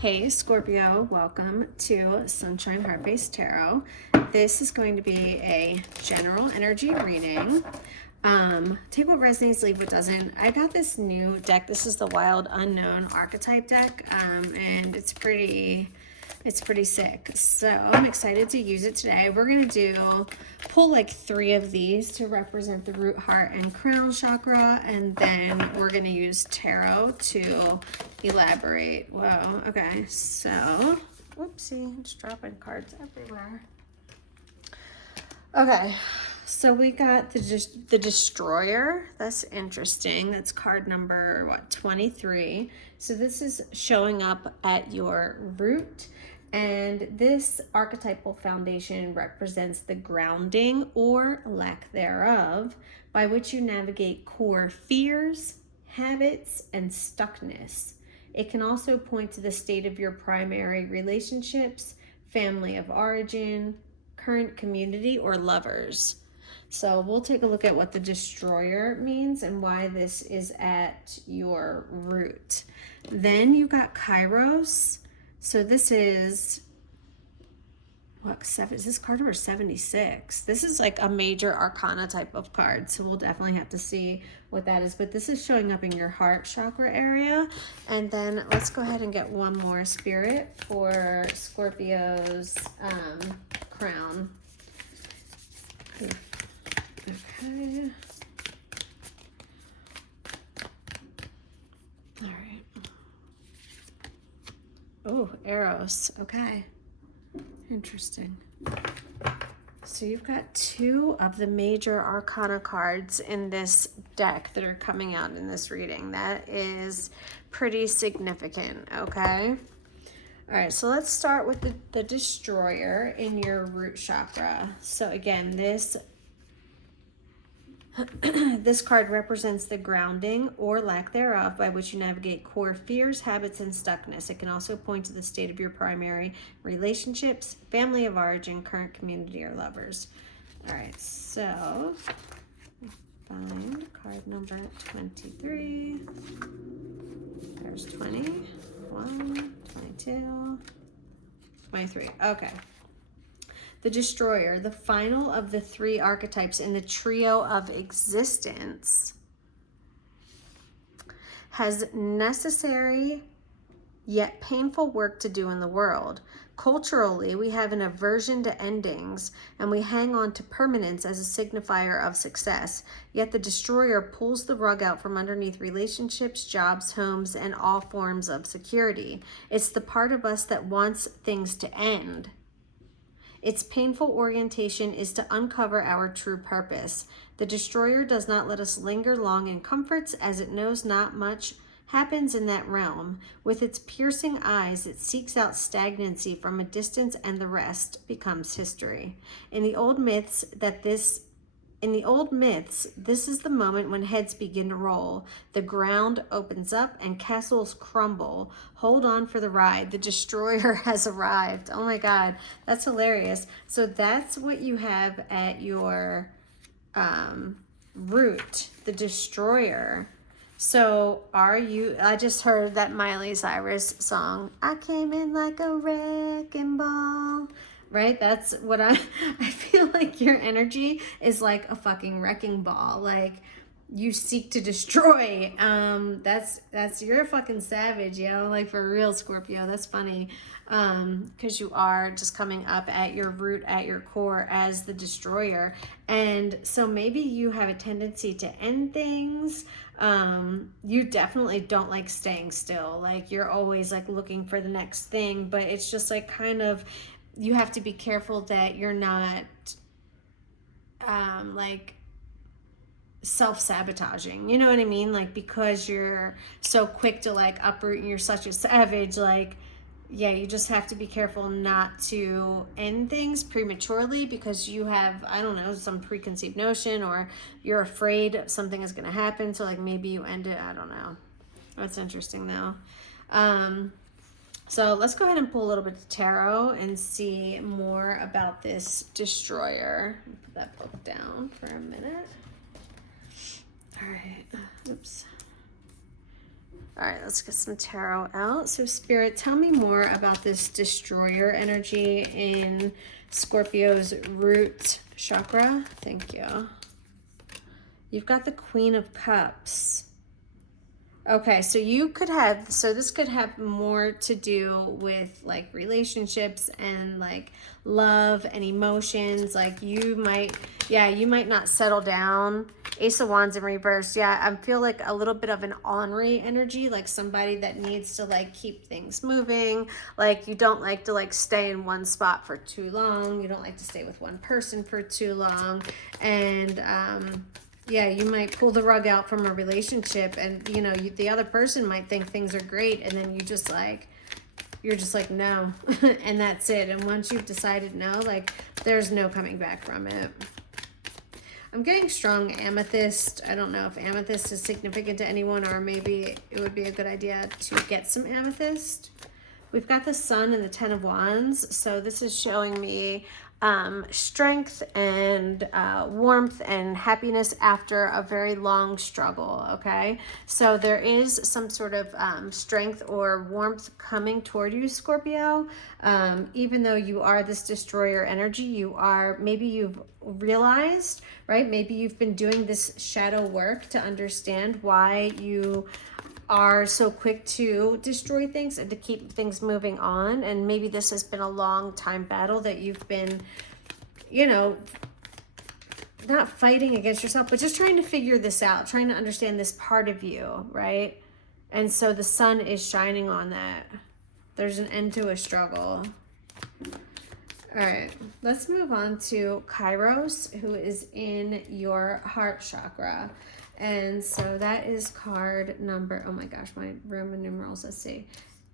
Hey Scorpio, welcome to Sunshine Heart-Based Tarot. This is going to be a general energy reading. Take what resonates, leave what doesn't. I got this new deck. This is the Wild Unknown Archetype deck, and it's pretty sick. So I'm excited to use it today. We're gonna pull like 3 of these to represent the root, heart, and crown chakra, and then we're gonna use tarot to elaborate. Whoa, okay, so whoopsie, just dropping cards everywhere. Okay, so we got the Destroyer. That's interesting. That's card number 23. So this is showing up at your root, and this archetypal foundation represents the grounding or lack thereof by which you navigate core fears, habits, and stuckness. It can also point to the state of your primary relationships, family of origin, current community, or lovers. So we'll take a look at what the Destroyer means and why this is at your root. Then you got Kairos. So this is, is this card number 76? This is like a major arcana type of card. So we'll definitely have to see what that is. But this is showing up in your heart chakra area. And then let's go ahead and get one more spirit for Scorpio's crown. Okay. All right. Oh, Eros. Okay. Interesting. So you've got 2 of the major arcana cards in this deck that are coming out in this reading. That is pretty significant, okay? All right, so let's start with the Destroyer in your root chakra. So again, this card represents the grounding or lack thereof by which you navigate core fears, habits, and stuckness. It can also point to the state of your primary relationships, family of origin, current community, or lovers. All right, so find card number 23. There's 21, 22, 23. Okay. The Destroyer, the final of the 3 archetypes in the trio of existence, has necessary yet painful work to do in the world. Culturally, we have an aversion to endings, and we hang on to permanence as a signifier of success. Yet the Destroyer pulls the rug out from underneath relationships, jobs, homes, and all forms of security. It's the part of us that wants things to end. Its painful orientation is to uncover our true purpose. The Destroyer does not let us linger long in comforts, as it knows not much happens in that realm. With its piercing eyes, it seeks out stagnancy from a distance, and the rest becomes history. In the old myths, this is the moment when heads begin to roll. The ground opens up and castles crumble. Hold on for the ride. The Destroyer has arrived. Oh my God, that's hilarious. So that's what you have at your root, the Destroyer. So I just heard that Miley Cyrus song, I came in like a wrecking ball. Right? That's what I feel like your energy is like a fucking wrecking ball. Like you seek to destroy. You're a fucking savage, like for real, Scorpio. That's funny. Because you are just coming up at your root, at your core as the Destroyer. And so maybe you have a tendency to end things. You definitely don't like staying still. Like you're always like looking for the next thing, but it's just like kind of, you have to be careful that you're not like self-sabotaging, you know what I mean? Like because you're so quick to like uproot and you're such a savage, like yeah, you just have to be careful not to end things prematurely because you have, I don't know, some preconceived notion, or you're afraid something is going to happen, so like maybe you end it. I don't know. That's interesting though. So let's go ahead and pull a little bit of tarot and see more about this Destroyer. Put that book down for a minute. All right. Oops. All right, let's get some tarot out. So Spirit, tell me more about this destroyer energy in Scorpio's root chakra. Thank you. You've got the Queen of Cups. Okay, so this could have more to do with like relationships and like love and emotions. Like you might not settle down. Ace of Wands in reverse. Yeah, I feel like a little bit of an ornery energy, like somebody that needs to like keep things moving. Like you don't like to like stay in one spot for too long. You don't like to stay with one person for too long. And yeah, you might pull the rug out from a relationship, and you know, the other person might think things are great, and then you're just like no, and that's it. And once you've decided no, like there's no coming back from it. I'm getting strong amethyst. I don't know if amethyst is significant to anyone, or maybe it would be a good idea to get some amethyst. We've got the Sun and the Ten of Wands, so this is showing me strength and warmth and happiness after a very long struggle, okay? So there is some sort of strength or warmth coming toward you, Scorpio. Even though you are this destroyer energy, maybe you've realized, right? Maybe you've been doing this shadow work to understand why you are so quick to destroy things and to keep things moving on. And maybe this has been a long time battle that you've been, you know, not fighting against yourself, but just trying to figure this out, trying to understand this part of you, right? And so the sun is shining on that. There's an end to a struggle. All right, let's move on to Kairos, who is in your heart chakra. And so that is card number, oh my gosh, my Roman numerals, let's see.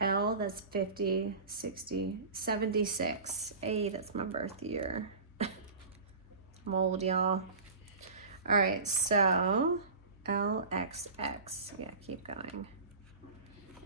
L, that's 50, 60, 76. A, that's my birth year. I'm old, y'all. All right, so LXX. Yeah, keep going.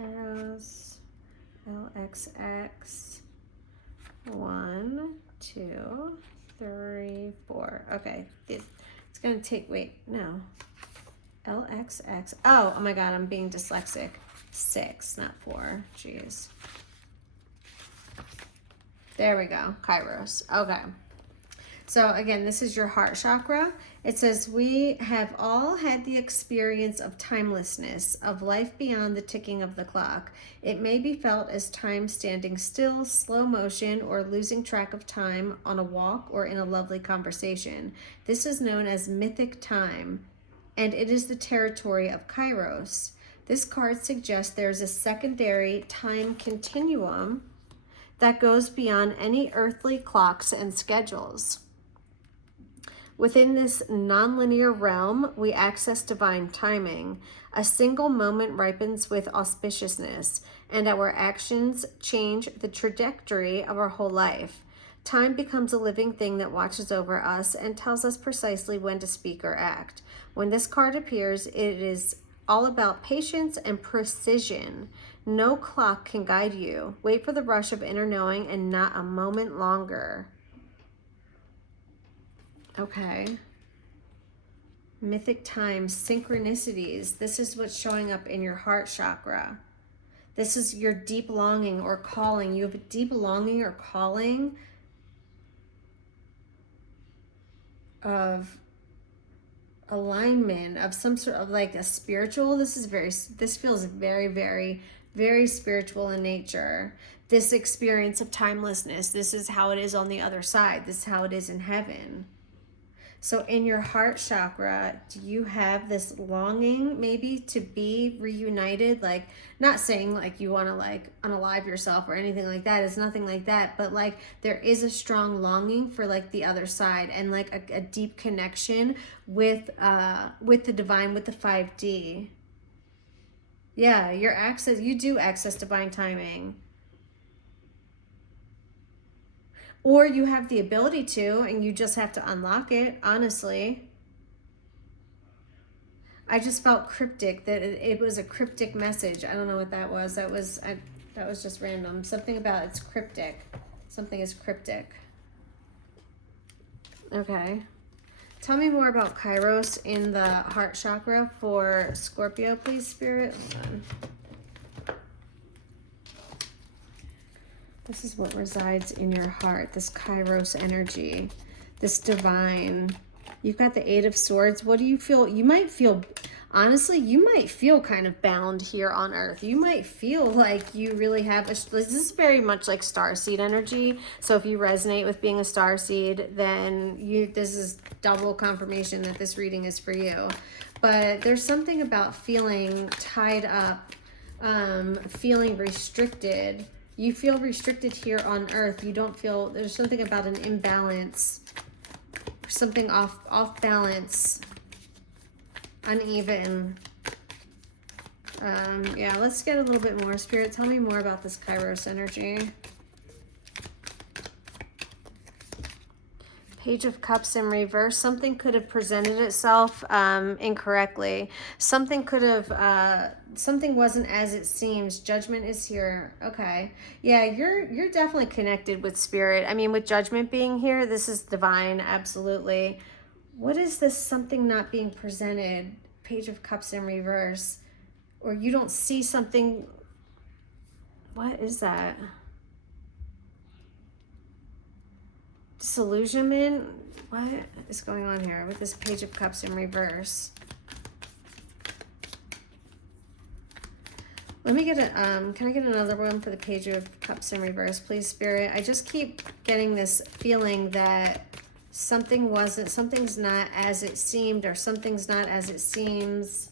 Arrows, LXX. 1, 2, 3, 4. Okay, it's gonna take, wait, no. LXX. Oh my God, I'm being dyslexic. 6, not 4. Jeez. There we go. Kairos. Okay. So again, this is your heart chakra. It says, we have all had the experience of timelessness, of life beyond the ticking of the clock. It may be felt as time standing still, slow motion, or losing track of time on a walk or in a lovely conversation. This is known as mythic time, and it is the territory of Kairos. This card suggests there's a secondary time continuum that goes beyond any earthly clocks and schedules. Within this nonlinear realm, we access divine timing. A single moment ripens with auspiciousness, and our actions change the trajectory of our whole life. Time becomes a living thing that watches over us and tells us precisely when to speak or act. When this card appears, it is all about patience and precision. No clock can guide you. Wait for the rush of inner knowing and not a moment longer. Okay. Mythic time, synchronicities. This is what's showing up in your heart chakra. This is your deep longing or calling. You have a deep longing or calling of alignment, of some sort of like a spiritual. This feels very, very, very spiritual in nature. This experience of timelessness. This is how it is on the other side. This is how it is in heaven. So in your heart chakra, do you have this longing maybe to be reunited? Like, not saying like you want to like unalive yourself or anything like that. It's nothing like that. But like there is a strong longing for like the other side and like a deep connection with the divine, with the 5D. Yeah, you do access divine timing. Or you have the ability to, and you just have to unlock it, honestly. I just felt cryptic, that it was a cryptic message. I don't know what that was. That was just random. Something about it's cryptic. Something is cryptic. Okay. Tell me more about Kairos in the heart chakra for Scorpio, please, Spirit. Hold on. This is what resides in your heart, this Kairos energy, this divine. You've got the Eight of Swords. What do you feel? You might feel, honestly, you might feel kind of bound here on Earth. You might feel like you really have, this is very much like starseed energy. So if you resonate with being a starseed, then this is double confirmation that this reading is for you. But there's something about feeling tied up, feeling restricted. You feel restricted here on Earth. You don't feel, there's something about an imbalance, something off balance, uneven. Yeah, let's get a little bit more. Spirit, tell me more about this Kairos energy. Page of Cups in reverse. Something could have presented itself incorrectly. Something could have, something wasn't as it seems. Judgment is here. Okay. Yeah, you're definitely connected with Spirit. I mean, with Judgment being here, this is divine, absolutely. What is this something not being presented? Page of Cups in reverse. Or you don't see something. What is that? Disillusionment? What is going on here with this Page of Cups in reverse? Let me get a, can I get another one for the Page of Cups in reverse, please, Spirit? I just keep getting this feeling that something's not as it seemed, or something's not as it seems,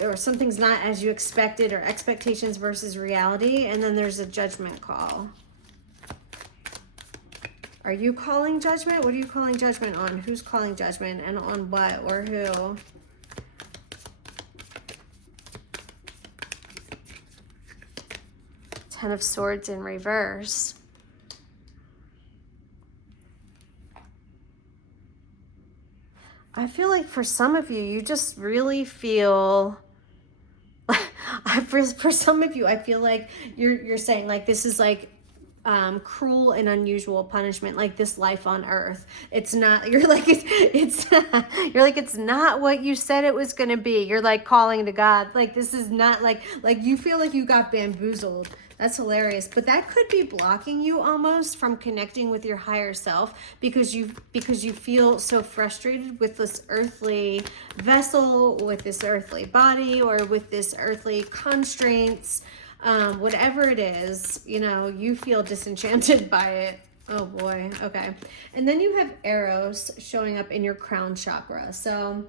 or something's not as you expected, or expectations versus reality, and then there's a judgment call. Are you calling judgment? What are you calling judgment on? Who's calling judgment, and on what or who? Ten of Swords in reverse. I feel like for some of you, you just really feel, for some of you, I feel like you're saying like, this is like, cruel and unusual punishment, like this life on Earth. It's not, you're like, you're like, it's not what you said it was going to be. You're like calling to God. Like, this is not like you feel like you got bamboozled. That's hilarious. But that could be blocking you almost from connecting with your higher self, because you feel so frustrated with this earthly vessel, with this earthly body, or with this earthly constraints. Whatever it is, you know, you feel disenchanted by it. Oh boy. Okay. And then you have Eros showing up in your crown chakra. So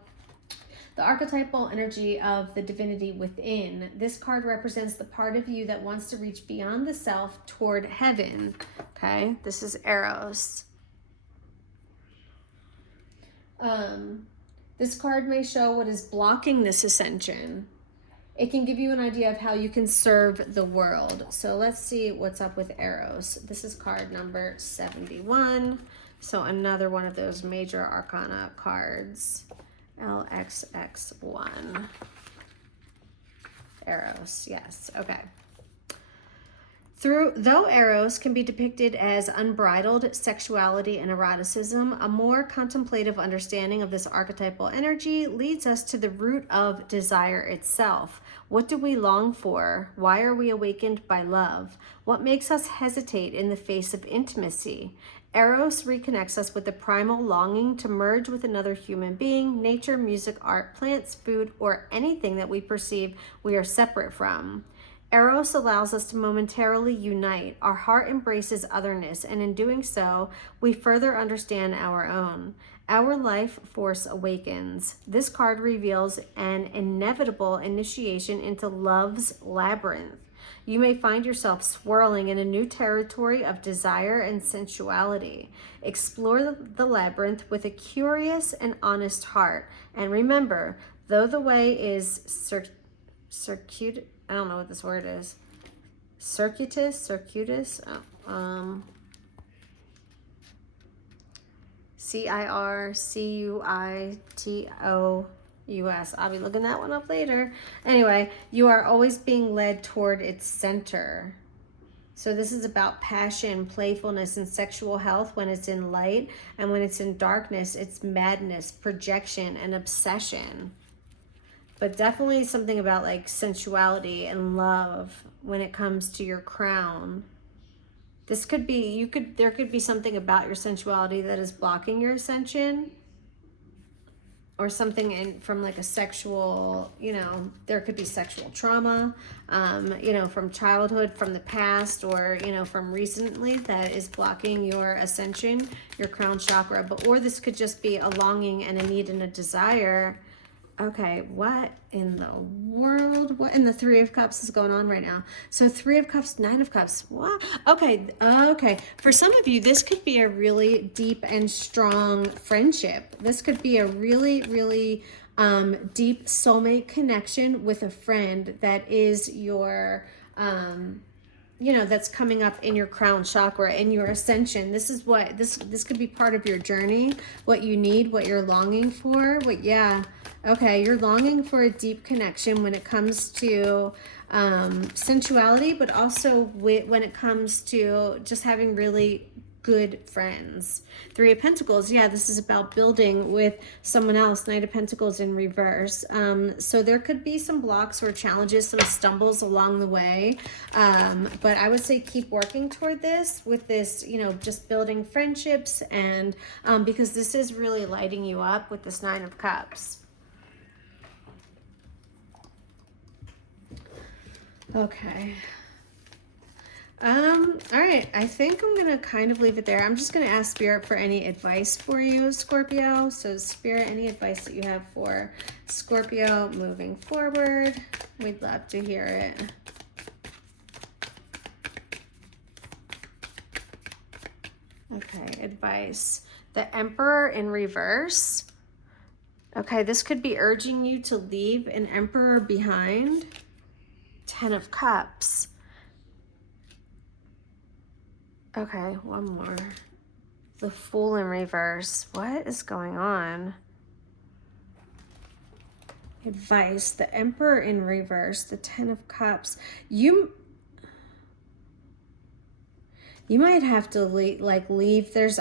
the archetypal energy of the divinity within. This card represents the part of you that wants to reach beyond the self toward heaven. Okay. This is Eros. This card may show what is blocking this ascension. It can give you an idea of how you can serve the world. So let's see what's up with Eros. This is card number 71. So another one of those major arcana cards. LXX1. Eros, yes, okay. Though Eros can be depicted as unbridled sexuality and eroticism, a more contemplative understanding of this archetypal energy leads us to the root of desire itself. What do we long for? Why are we awakened by love? What makes us hesitate in the face of intimacy? Eros reconnects us with the primal longing to merge with another human being, nature, music, art, plants, food, or anything that we perceive we are separate from. Eros allows us to momentarily unite. Our heart embraces otherness, and in doing so, we further understand our own. Our life force awakens. This card reveals an inevitable initiation into love's labyrinth. You may find yourself swirling in a new territory of desire and sensuality. Explore the labyrinth with a curious and honest heart. And remember, though the way is circuitous, I don't know what this word is. Circuitous. CIRCUITOUS. I'll be looking that one up later. Anyway, you are always being led toward its center. So this is about passion, playfulness, and sexual health when it's in light, and when it's in darkness, it's madness, projection, and obsession. but definitely something about like sensuality and love when it comes to your crown. This could be, there could be something about your sensuality that is blocking your ascension, or something from like a sexual, there could be sexual trauma, from childhood, from the past, or, from recently, that is blocking your ascension, your crown chakra. Or this could just be a longing and a need and a desire. Okay, what in the world? What in the Three of Cups is going on right now? So Three of Cups, Nine of Cups. What? Okay. For some of you, this could be a really deep and strong friendship. This could be a really, really deep soulmate connection with a friend that is your... that's coming up in your crown chakra, in your ascension. This is what this could be part of your journey, what you need, what you're longing for. Okay, you're longing for a deep connection when it comes to sensuality, but also when it comes to just having really good friends. Three of Pentacles, this is about building with someone else. Knight of Pentacles in reverse. So there could be some blocks or challenges, some stumbles along the way, but I would say keep working toward this with this, just building friendships, and because this is really lighting you up with this Nine of Cups. Okay. All right, I think I'm gonna kind of leave it there. I'm just gonna ask Spirit for any advice for you, Scorpio. So Spirit, any advice that you have for Scorpio moving forward? We'd love to hear it. Okay, advice. The Emperor in reverse. Okay, this could be urging you to leave an Emperor behind. Ten of Cups. Okay, one more. The Fool in reverse. What is going on? Advice. The Emperor in reverse. The Ten of Cups. You might have to leave.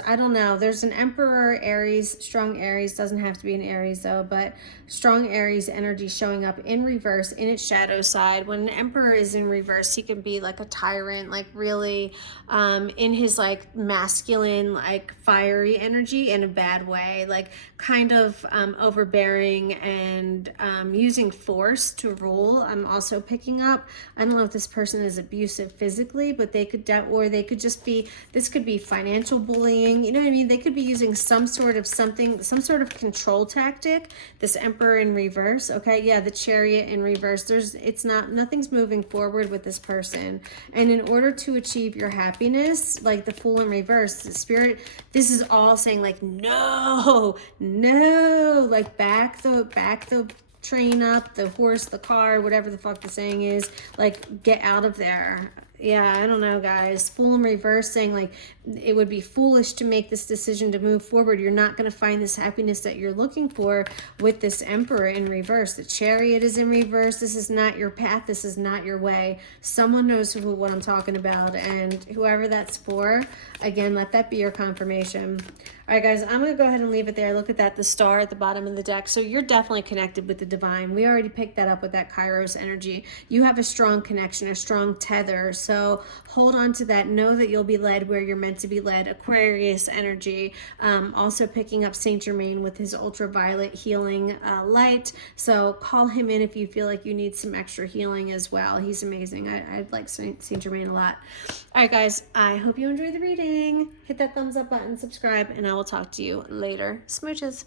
I don't know. There's an Emperor, Aries, strong Aries. Doesn't have to be an Aries though, but strong Aries energy showing up in reverse in its shadow side. When an Emperor is in reverse, he can be like a tyrant, like really in his like masculine, like fiery energy in a bad way, like kind of overbearing and using force to rule. I'm also picking up. I don't know if this person is abusive physically, but they could just be, this could be financial bullying, you know what I mean? They could be using some sort of control tactic. This Emperor in reverse, okay? Yeah, the Chariot in reverse. Nothing's moving forward with this person. And in order to achieve your happiness, like the Fool in reverse, the Spirit, this is all saying like, no, like back the train up, the horse, the car, whatever the fuck the saying is, like get out of there. Yeah, I don't know, guys. Fool in reverse saying like it would be foolish to make this decision to move forward. You're not going to find this happiness that you're looking for with this Emperor in reverse. The Chariot is in reverse. This is not your path. This is not your way. Someone knows what I'm talking about, and whoever that's for, again, let that be your confirmation. All right, guys, I'm going to go ahead and leave it there. Look at that, the star at the bottom of the deck. So you're definitely connected with the divine. We already picked that up with that Kairos energy. You have a strong connection, a strong tether. So hold on to that. Know that you'll be led where you're meant to be led. Aquarius energy. Also picking up Saint Germain with his ultraviolet healing light. So call him in if you feel like you need some extra healing as well. He's amazing. I like Saint Germain a lot. All right, guys, I hope you enjoyed the reading. Hit that thumbs up button, subscribe, and I will talk to you later. Smooches.